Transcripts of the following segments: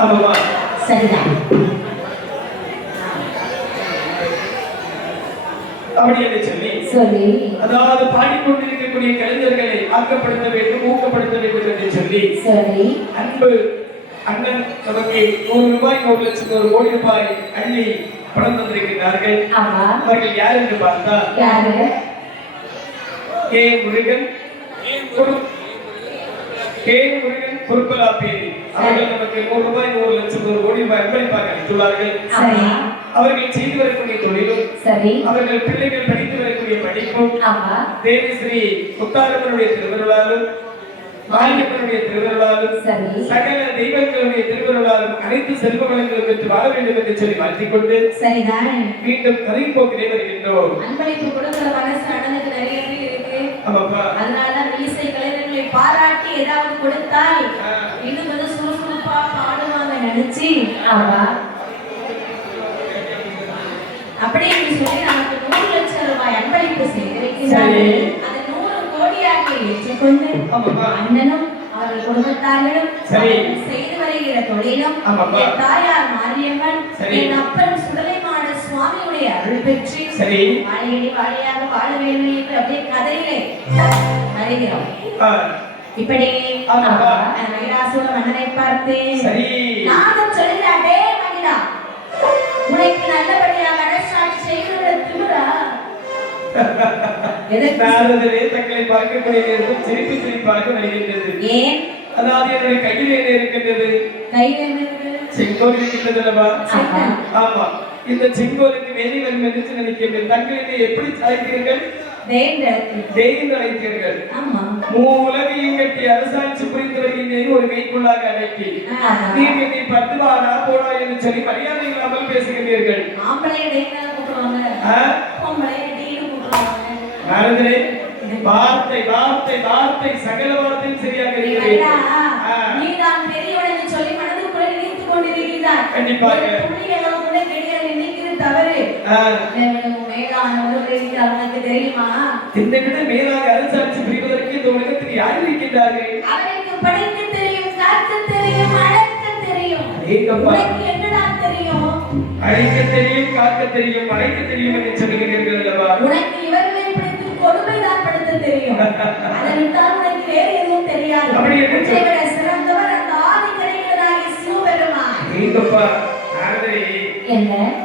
ஆமாவா சரிதான் அப்படி என்று சொல்லி சொல்லி அதாவது பாடிக்கொண்டிருக்கக்கூடிய கலைஞர்களை ஆக்கப்படுத்த வேண்டும் ஊக்கப்படுத்த வேண்டும் என்று சொல்லி சொல்லி அன்பு அண்ணன் நமக்கு நூறு ரூபாய் ஒரு லட்சம் ஒரு கோடி ரூபாய் அள்ளி பணம் தந்திருக்கிறார்கள் ஆமா. அவர்கள் யார் என்று பார்த்தா கே முருகன். குரு- கே முருகன். குருபலா பேரி அவர்கள் நமக்கு நூறு ரூபாய் நூறு லட்சம் ஒரு கோடி ரூபாய் அன்பளிப்பாக அளித்துள்ளார்கள். அவர்கள் செய்து வரக்கூடிய தொழிலும் சரி. அவர்கள் பிள்ளைகள் படித்து வரக்கூடிய படிப்பும் தேவிஸ்ரீ முத்தாரம்மனுடைய திருவருளாலும் மாரியம்மனுடைய திருவருளாலும் சரி. சகல தெய்வங்களுடைய திருவருளாலும் அனைத்து செல்வ வளங்களும் பெற்று வாழ வேண்டும் என்று சொல்லி வாழ்த்திக் கொண்டு சரிதான். மீண்டும் கதை போக்கிலே வருகின்றோம். அன்பளிப்பு கொடுக்கிற மனசு அண்ணனுக்கு நிறைய இருக்கு. ஆமாப்பா. மீசை கலைஞர்களை பாராட்டி ஏதாவது கொடுத்தால். இன்னும் கொஞ்சம் சுறுசுறுப்பா பாடுவாங்க நினைச்சு ஆமா அப்படி என்று சொல்லி நமக்கு நூறு லட்சம் ரூபாய் அன்பளிப்பு செய்திருக்கிறார்கள் சரி. அது நூறு கோடியாக ஏற்றுக்கொண்டு அண்ணனும் அவர்கள் குடும்பத்தார்களும் செய்து வருகிற தொழிலும். என் தாயார் மாரியம்மன். என் அப்பன் சுடலைமான சுவாமியுடைய அருள் பெற்று சரி. வாழையடி வாழையாக வாழ வேண்டும் என்று அப்படியே கதையிலே வருகிறோம் ஆ, இப்படி. மகிழாசுர மன்னனை பார்த்து. சரி. நானும் சொல்கிறாட்டே மகிழா உனக்கு நல்லபடியாக அரசாட்சி செய்கிற நாரதரே தங்களை பார்க்கக்கூடிய சிரிப்பு சிரிப்பாக வருகின்றது. ஏன்? அதாவது என்னுடைய கையில் என்ன இருக்கின்றது? கை வேண்டுகிறது செங்கோல் இருக்கின்றது அல்லவா? ஆமா. இந்த செங்கோலுக்கு வேதி வரும் என்று நினைக்கின்றேன் தங்களை எப்படி தேய்ந்து அழைத்தீர்கள். உலகையும் கட்டி அரசாட்சி புரிந்து வருகின்றேன் ஒரு கைக்குள்ளாக ஆமா. நீர் என்னை பத்து வாடா போடா என்று சொல்லி மரியாதை இல்லாமல் பேசுகிறீர்கள் வார்த்தை வார்த்தை வார்த்தை சகல வார்த்தை சரியாக இருக்கிறது. ஆ. உனக்கு தெரியுமா? என்னை விட மேலாக அரசாட்சி புரிவதற்கு இந்த உலகத்தில் யார் இருக்கின்றார்கள்? அவருக்கு படைக்க தெரியும் காக்க தெரியும் அழைக்க தெரியும். என்னடா தெரியும்? அழைக்க தெரியும் காக்க தெரியும் அழைக்க தெரியும் என்று சொல்லுகிறீர்கள் அல்லவா? உனக்கு இவர்களை பிடித்து கொடுமைதான் படுத்த தெரியும். அதை விட்டால் உனக்கு வேறு எதுவும் தெரியாது. அப்படி என்ன சொல்~ உன்னை விட சிறந்தவர் அந்த ஆதிக்கரைகளாகிய சிவபெருமான். ஏகப்பா நாரதரே என்ன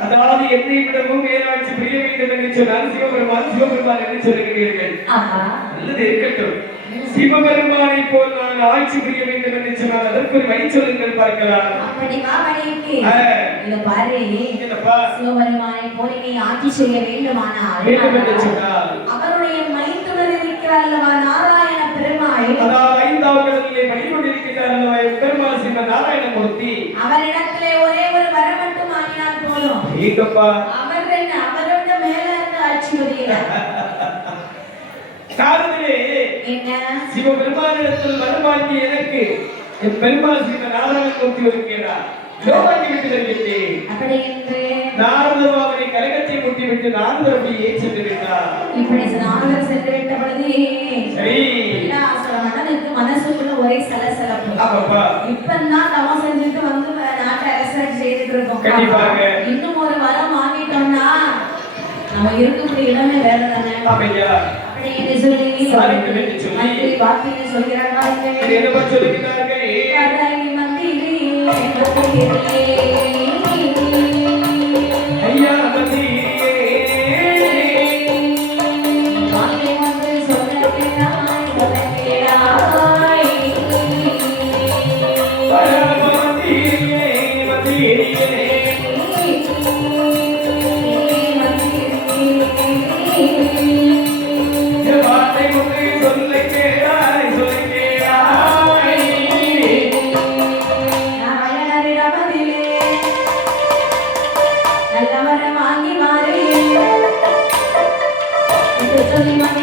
அதாவது என்னை விடவும் மேலாட்சி புரிய வேண்டும் என்று சொன்னால் சிவபெருமான் சிவபெருமான் என்று சொல்லுகிறீர்கள். நல்லது இருக்கட்டும். சிவபெருமானை போல் நான் ஆட்சி புரிய வேண்டும் என்று சொன்னால் அதற்கு ஒரு வழி சொல்லுங்கள் பார்க்கலாம். அப்படி வா வழிக்கு இத பாரு. சிவபெருமானை போய் நீ ஆட்சி செய்ய வேண்டுமானால். வேண்டும் என்று சொன்னால். அவருடைய மைத்துனர் இருக்கிறார் அல்லவா நாராயண பெருமாள்? அதாவது ஐந்தாவது கடலிலே வழிகொண்டிருக்கிறார் அல்லவா பெருமாள் சிவ நாராயணமூர்த்தி? அவரிடத்திலே ஒரே ஒரு வர மட்டும் ஆகினால் போதும் ஏகப்பா அவர் என்ன அவரோட மேல இருந்து ஆட்சி புரியல காரணமே என்ன? சிவபெருமானிடத்தில் வரமாகி எனக்கு என் பெருமாள் சிவ நாராயணமூர்த்தி இருக்கிறார் யோகாக்கி விட்டு என்று? நாரதர் அவரை கலகத்தை முட்டி விட்டு நாரதர் அப்படியே சென்று விட்டார். இப்படி நாங்கள் சென்று விட்ட பொழுது சரி. மன்னனுக்கு மனசுக்குள்ள ஒரே சலசலப்பு. இப்பதான் தவம் செஞ்சுட்டு வந்து நாட்டை அரசாட்சி செய்துட்டு இருக்கோம். கண்டிப்பாக. இன்னும் ஒரு வரம் வாங்கிட்டோம்னா நம்ம இருக்கக்கூடிய இடமே வேற தானே? ஆமையா அப்படி என்று சொல்லி. வாக்கினை சொல்கிறார்களா Thank you.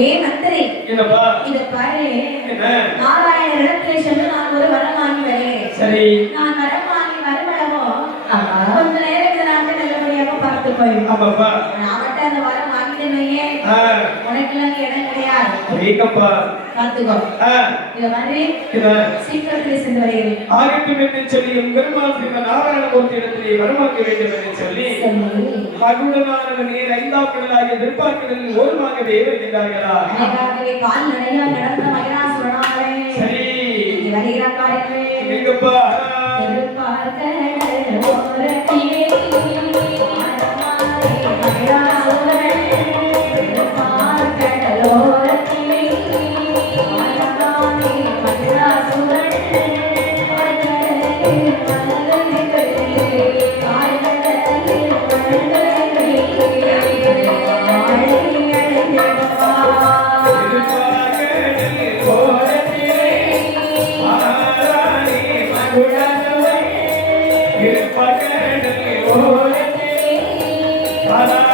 ஏ மந்திரி என்னப்பா? இத பாரு. நாராயண இடத்துல சென்று நான் ஒரு வரம் வாங்கி வருகிறேன் சரி. நான் வரம் வாங்கி வருமளவோ கொஞ்ச நேரத்துல நான் நல்லபடியாக பார்த்து போயிடும் ஆமாப்பா நான் மட்டும் அந்த வரம் வாங்கிட்டேன்னு ஆ, உனக்கு எல்லாம் இடம் கிடையாது. ஏங்கப்பா பார்த்துக்கோ. ஆ, இத மாதிரி சீக்கிரத்தில் சென்று வருகிறேன் ஆகட்டும் என்று சொல்லி என் பெருமாள் ஸ்ரீமன் நாராயணமூர்த்தி இடத்திலே வரமாக்க வேண்டும் என்று சொல்லி நீர் ஐந்தாம் கடலாகிய ஓர்மாகவே கால் நடந்த சரி. பாருங்களே. Amen.